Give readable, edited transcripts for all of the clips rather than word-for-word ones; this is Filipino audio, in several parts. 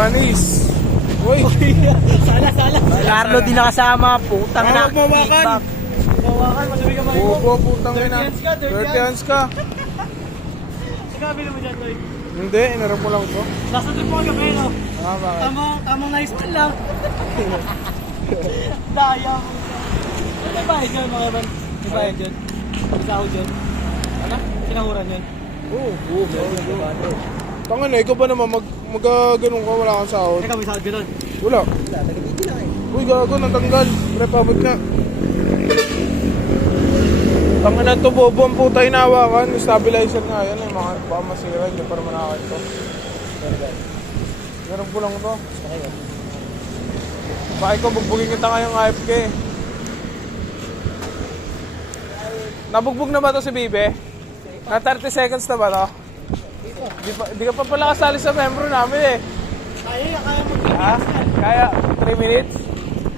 Panis. Uy. Sala. Carlo di nakasama, putang na. Magmawakan. Mawakan, masabi ka mayo. Bobo, putang ina. Dirty hands ka, dirty 30 hands ka. Sinabi naman dyan, Toy. Hindi, inarap mo lang to. Nasa trip mo kagabi, no? Ah, bakit? Tamang nice man lang. Daya mo. May bayad dyan, mga man. May bayad dyan. May sahod dyan. Ano? Sinahuran yun. Oo. Tanga na, ikaw ba naman ganun ka, wala kang sahod? Teka, may sahod ka doon. Wala. Nagagiti lang eh. Uy, gago, natanggal. Repabot na. Tanga na to, bobo ang puta hinawakan. Stabilizer nga yan eh, baka masira, hindi para manakit to. Ganun ko lang to. Baka ikaw, bugbugin kita ngayong AFK. Nabugbog na ba to si Bibe? Na 30 seconds na ba to? Di ka pa pala kasali sa membro namin eh. Kaya mo. Ha? Kaya 3 minutes?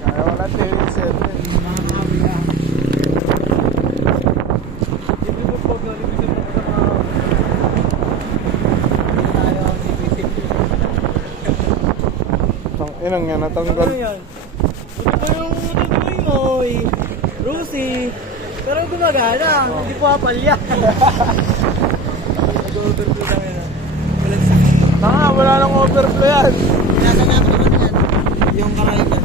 Kaya wala 3 minutes eh. Inang yan, natanggal. Ano yan? Ito yung tutuloy mo eh. Rusi. Pero gumagana. Hindi po apalya. Nag-overflow kami na. Walang sakit. Tanga, wala nang overflow yan. Nasa natin naman yan. Yung karayuan.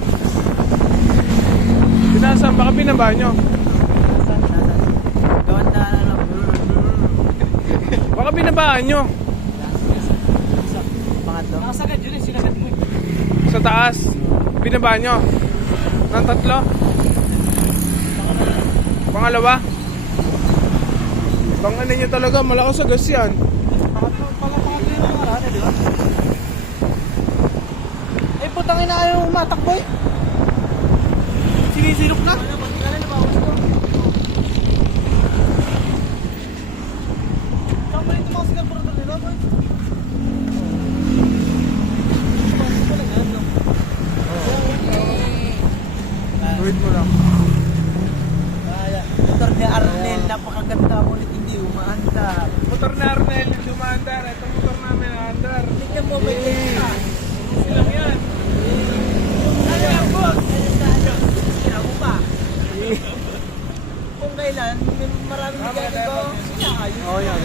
Binasan, baka binaba nyo. Gawan na ano. Baka binabaan nyo. Pangatlo. Nakasagad yun eh. Sinasad mo eh. Sa taas. Binaba nyo. Ng 3. Pangalawa. Pangalan nyo talaga, malakas sa gas yan. Pangatlo yun ang marana, di ba? Eh, putangin na ayaw matakbo eh. Sinisilok na. Saan mo ito mga sigaporador nila, boy? Wait mo lang. Motor ni Arnel, napakaganda ngunit hindi umaandar. Motor na Arnel, yung dumaandar. Itong motor namin, andar. Tignan mo, may teka. Silang yan. Ano yan, boss? Sira mo pa. Kung kailan, maraming ganito. Ayos. Oo, yan.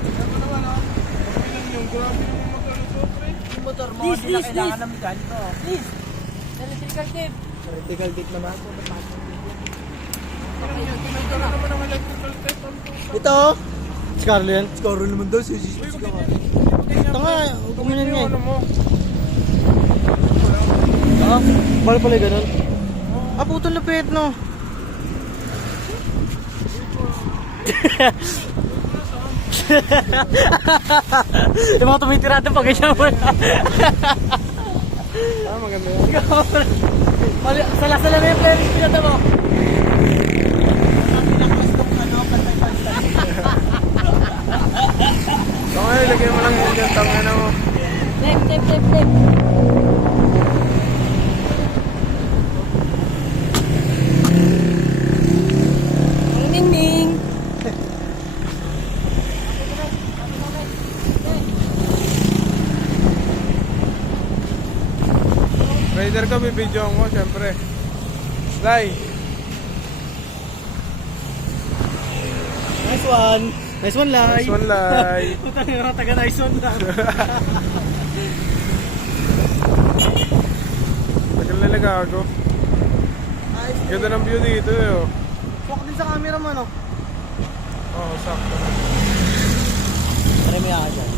Ano naman oh. Pagbilang yung grabe yung magkano to, pre. Yung motor mo, hindi na kailangan ng ganito. Please. Electrical tape. Electrical tape naman. Ito na naman ang electrical tape. Ito. Scarlo yan. Scarlo naman daw. Sisisip ka nga. Ito nga. Huwag mo yan yan. Ano mo? Ah, bala pala yung ganun. Ah, putol na pet, no? Yung mga tumitirado pag isya mo na. Ah, maganda yan. Sala-sala na yung playlist pinata mo. Ang pinakastong ano, pantay-pantay. Tanga, ilagay mo lang yun dyan. Tanga na mo. Tip. Ning. Rider ka, bibidyo mo, syempre. Lai. Nice one. Nice one, Lai. Nice one, Lai. Putang ina, taga nice one lang. Tagal na nagago. Ganda ng view dito eh. Oh. Fuck din sa camera mo, no? Oo, sakto. Pare may ako dyan.